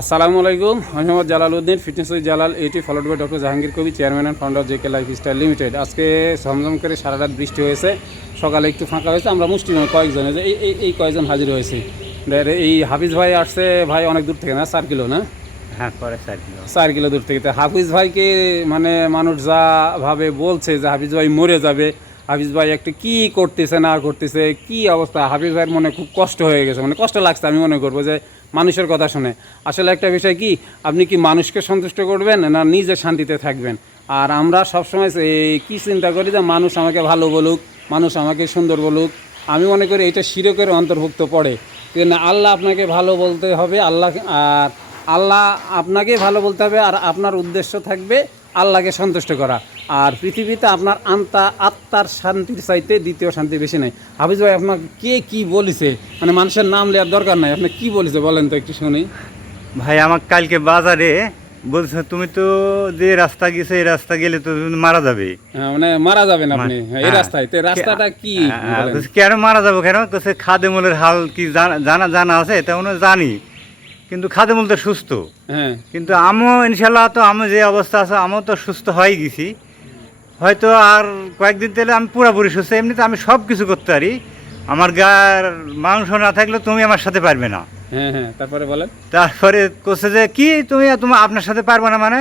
আসসালামু আলাইকুম আমি মোহাম্মদ জালালউদ্দিন ফিটনেস উইথ জালাল এটি followed by doctor Jahangir Kabir chairman and founder JK lifestyle limited আজকে ঝমঝম করে সারা রাত বৃষ্টি হয়েছে সকালে একটু ফাঁকা হয়েছে আমরা মুষ্টিমেয় কয়েকজন এই যে এই কয়েকজন হাজির হয়েছি। এই হাফিজ ভাই আসছে ভাই অনেক দূর থেকে না চার কিলো না? হ্যাঁ পরে চার কিলো। চার কিলো দূর থেকে। তো হাফিজ ভাইকে মানে মানুষ যা ভাবে বলছে যে হাফিজ ভাই মরে যাবে হাফিজ ভাই একটা কি করতেছে না করতেছে কি অবস্থা? হাফিজ ভাইয়ের মনে খুব কষ্ট হয়ে গেছে মানে কষ্ট লাগছে আমি মনে করব যে মানুষের কথা শুনে। আসলে একটা বিষয় কি, আপনি কি মানুষকে সন্তুষ্ট করবেন না নিজে শান্তিতে থাকবেন? আর আমরা সবসময় কি চিন্তা করি যে মানুষ আমাকে ভালো বলুক, মানুষ আমাকে সুন্দর বলুক। আমি মনে করি এটা শিরকের অন্তর্ভুক্ত পড়ে। কিন্তু আল্লাহ আপনাকে ভালো বলতে হবে, আল্লাহ, আর আল্লাহ আপনাকে ভালো বলতে হবে, আর আপনার উদ্দেশ্য থাকবে আল্লাহকে সন্তুষ্ট করা। আর পৃথিবীতে আপনার আন্তা আত্মার শান্তির চাইতে দ্বিতীয় শান্তি বেশি নেই। হাফিজ ভাই আপনাকে কে কি বলেছে? মানে মানুষের নাম নেওয়ার দরকার নাই। আপনি কি বলেছে বলেন তো একটু শুনি। ভাই আমার কালকে বাজারে বলছে তুমি তো যে রাস্তা গেছে এই রাস্তা গেলে তো মারা যাবে। হ্যাঁ, মানে মারা যাবেন আপনি। এই হ্যাঁ। রাস্তায়। তো রাস্তাটা কি? হ্যাঁ, কেন মারা যাব কেন? খাদেমুলের হাল কি জানা জানা আছে? তেমন জানি। কিন্তু খাদেমুল তো সুস্থ। হ্যাঁ। কিন্তু আমিও ইনশাল্লাহ তো আমি যে অবস্থা আছে আমিও তো সুস্থ হয়ে গেছি। হয়তো আর কয়েকদিন তেলে আমি পুরোপুরি সুস্থ এমনিতে আমি সব কিছু করতে পারি। আমার গায়ের মাংস না থাকলে তুমি আমার সাথে পারবে না। হ্যাঁ হ্যাঁ তারপরে বলেন। তারপরে করছে যে কি? তুমি তোমার আপনার সাথে পারবে না মানে?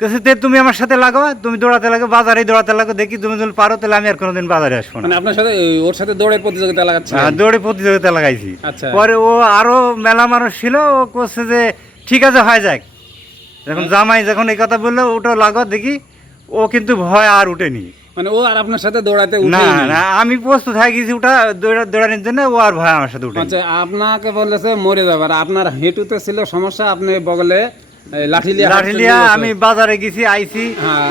কেছে তুমি আমার সাথে লাগো তুমি দৌড়াতে লাগো বাজারে দৌড়াতে লাগো দেখি তুমি যদি পারো তাহলে আমি আর কোনোদিন বাজারে আসব না। মানে আপনার সাথে ওর সাথে দৌড়ের প্রতিযোগিতা লাগাচ্ছে আহ, দৌড়ে প্রতিযোগিতা লাগাইছি। আচ্ছা। পরে ও আরও মেলা মানুষ ছিল ও করছে যে ঠিক আছে হয় যাক। যখন জামাই যখন এই কথা বলল ওটা লাগো দেখি। ও কিন্তু ভয় আর উঠেনি। মানে ও আর আপনার সাথে দৌড়াতে না না? আমি প্রস্তুত হয়ে গেছি ওটা দৌড়া- দৌড়ানোর জন্য ও আর ভয় আমার সাথে উঠেনি। আচ্ছা আপনাকে বলেছে মরে যাবার আপনার হেঁটুতে ছিল সমস্যা আপনি বগলে আমি বাজারে গেছি আইছি। হ্যাঁ।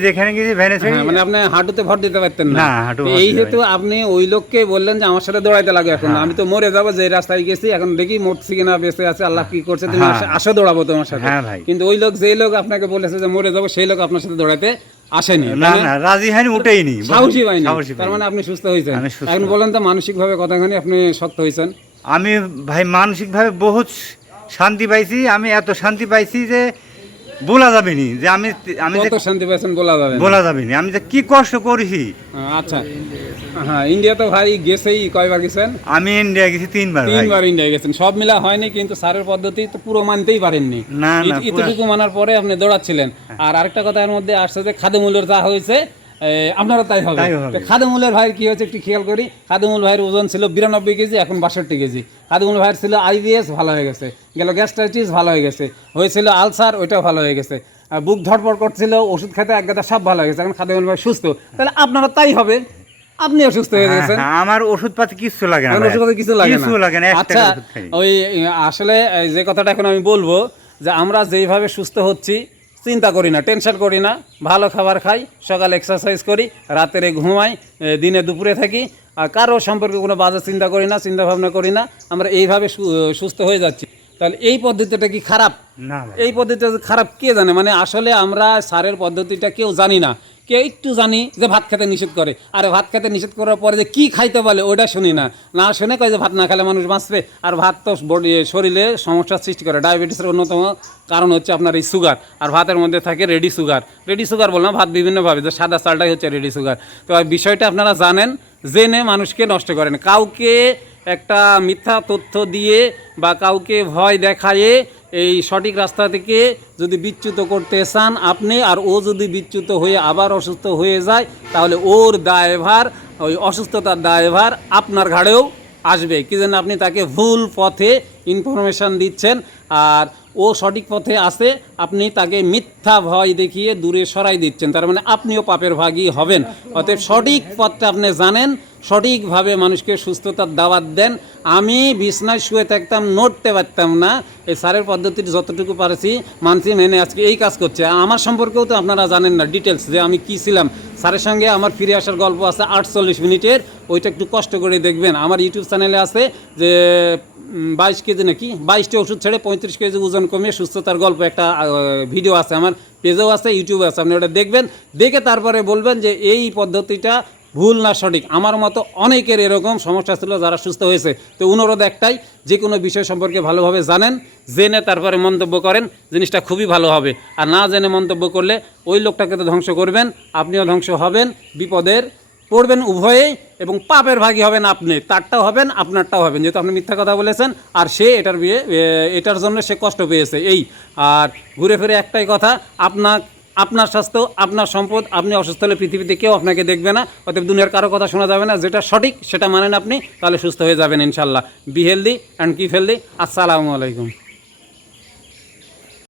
যেখানে গেছি হ্যাঁ, মানে আপনি হাঁটুতে ভর দিতে পারতেন না। এই হেতু আপনি ওই লোককে বললেন যে আমার সাথে দৌড়াইতে লাগে এখন। আমি তো মরে যাব যে রাস্তায় গেছি এখন দেখি মরছি কিনা বেঁচে আছে আল্লাহ কি করছে তুমি হ্যাঁ। আসো- দৌড়াবো তোমার সাথে। হ্যাঁ, ভাই। কিন্তু ওই লোক যেই লোক আপনাকে বলেছে যে মরে যাব সেই লোক আপনার সাথে দৌড়াইতে আসেনি। না না রাজি হয়নি উঠেইনি। সাহসী সাহসী তার মানে আপনি সুস্থ হয়েছেন। এখন বলেন তো মানসিক ভাবে কতখানি আপনি শক্ত হয়েছেন? আমি ভাই মানসিকভাবে বহুত শান্তি পাইছি আমি এত শান্তি পাইছি যে বলা যাবে নি যে আমি আমি যে কত শান্তি পাইছেন বলা যাবে না। বলা যাবে নি আমি যে কি কষ্ট করেছি? আচ্ছা। হ্যাঁ ইন্ডিয়া তো ভাই গেছেই কয়বার গেছেন? আমি ইন্ডিয়া গেছি তিনবার ভাই। তিনবার ইন্ডিয়া গেছেন। সব মিলা হয়নি কিন্তু স্যারের পদ্ধতি তো পুরো মানতেই পারেননি। না, না, ইত- পুরো- ইতটুকু মানার পরে আপনি দৌড়াচ্ছিলেন। আর আরেকটা কথা এর মধ্যে আসছে যে খাদেমুলের যা হয়েছে এ, আপনারও তাই হবে। খাদেমুলের ভাইয়ের কি হয়েছে একটু খেয়াল করি। খাদেমুল ভাইয়ের ওজন ছিল বিরানব্বই কেজি এখন বাষট্টি কেজি। খাদেমুল ভাইয়ের ছিল আইবিএস ভালো হয়ে গেছে। গেল গ্যাস্ট্রাইটিস ভালো হয়ে গেছে। হয়েছিল আলসার ওইটাও ভালো হয়ে গেছে। বুক ধরপড় করছিল ওষুধ খেতে এক গাদা সব ভালো হয়ে গেছে। এখন খাদেমুল ভাই সুস্থ। তাহলে আপনারা তাই হবে। আপনিও সুস্থ হয়ে হ্যাঁ, গেছেন। হ্যাঁ, আমার ওষুধ পাতি কিছু লাগে না। ওষুধপাতি কিছু লাগে না। কিছু লাগে না আচ্ছা। ওই আসলে যে কথাটা এখন আমি বলব যে আমরা যেইভাবে সুস্থ হচ্ছি চিন্তা করি না টেনশন করি না। ভালো খাবার খাই সকাল এক্সারসাইজ করি রাতেরে ঘুমাই দিনে দুপুরে থাকি। আর কারও সম্পর্কে কোনো বাজে চিন্তা করি না চিন্তা ভাবনা করি না আমরা এইভাবে সুস্থ হয়ে যাচ্ছি। তাহলে এই পদ্ধতিটা কি খারাপ? না। এই পদ্ধতিটা খারাপ কে জানে? মানে আসলে আমরা সারের পদ্ধতিটা কেউ জানি না। কে একটু জানি যে ভাত খেতে নিষেধ করে। আর ভাত খেতে নিষেধ করার পরে যে কী খাইতে বলে ওটা শুনি না। না শুনে কয় যে ভাত না খেলে মানুষ বাঁচবে। আর ভাত তো শরীরে সমস্যার সৃষ্টি করে। ডায়াবেটিসের অন্যতম কারণ হচ্ছে আপনার এই সুগার আর ভাতের মধ্যে থাকে রেডি সুগার রেডি সুগার বললাম ভাত বিভিন্নভাবে, যে সাদা চালটাই হচ্ছে রেডি সুগার তো বিষয়টা আপনারা জানেন, জেনে মানুষকে নষ্ট করেন। কাউকে একটা মিথ্যা তথ্য দিয়ে বা কাউকে ভয় দেখায়ে এই সঠিক রাস্তা থেকে যদি বিচ্যুত করতে চান আপনি, আর ও যদি বিচ্যুত হয়ে আবার অসুস্থ হয়ে যায়, তাহলে ওর দায়ভার, ওই অসুস্থতার দায়ভার আপনার ঘাড়েও আসবে। কি যেন আপনি তাকে ভুল পথে ইনফরমেশান দিচ্ছেন, আর ও সঠিক পথে আসে আপনি তাকে মিথ্যা ভয় দেখিয়ে দূরে সরাই দিচ্ছেন। তার মানে আপনিও পাপের ভাগী হবেন। অতএব সঠিক পথটা আপনি জানেন, সঠিকভাবে মানুষকে সুস্থতার দাওয়াত দেন আমি বিছনায় শুয়ে থাকতাম, নড়তে পারতাম না। এই সারের পদ্ধতির যতটুকু পারেছি, মানছি মেনে আজকে এই কাজ করছে। আমার সম্পর্কেও তো আপনারা জানেন না ডিটেলস যে আমি কি ছিলাম। স্যারের সঙ্গে আমার ফিরে আসার গল্প আছে আটচল্লিশ মিনিটের। ওইটা একটু কষ্ট করে দেখবেন। আমার ইউটিউব চ্যানেলে আছে যে বাইশ কেজি নাকি? বাইশটি ওষুধ ছেড়ে পঁয়ত্রিশ কেজি ওজন কমিয়ে সুস্থতার গল্প একটা ভিডিও আছে। আমার পেজেও আছে ইউটিউবে আছে। আপনি ওটা দেখবেন। দেখে তারপরে বলবেন যে এই পদ্ধতিটা ভুল না সঠিক। আমার মতো অনেকের এরকম সমস্যা ছিল যারা সুস্থ হয়েছে। তো অনুরোধ একটাই, যে কোনো বিষয় সম্পর্কে ভালোভাবে জানেন, জেনে তারপরে মন্তব্য করেন, জিনিসটা খুবই ভালো হবে। আর না জেনে মন্তব্য করলে ওই লোকটাকে তো ধ্বংস করবেন, আপনিও ধ্বংস হবেন, বিপদের পড়বেন উভয়েই এবং পাপের ভাগী হবেন আপনি, তারটাও হবেন, আপনারটাও হবেন। যেহেতু আপনি মিথ্যা কথা বলেছেন, আর সে এটার বিয়ে এটার জন্য সে কষ্ট পেয়েছে, এই। আর ঘুরে ফিরে একটাই কথা, আপনার আপনার স্বাস্থ্য, আপনার সম্পদ, আপনি অসুস্থ হলে পৃথিবীতে কেউ আপনাকে দেখবে না অর্থাৎ দুনিয়ার কারও কথা শোনা যাবে না, যেটা সঠিক সেটা মানেন আপনি, তাহলে সুস্থ হয়ে যাবেন ইনশাল্লাহ be healthy and keep healthy আসসালামু আলাইকুম।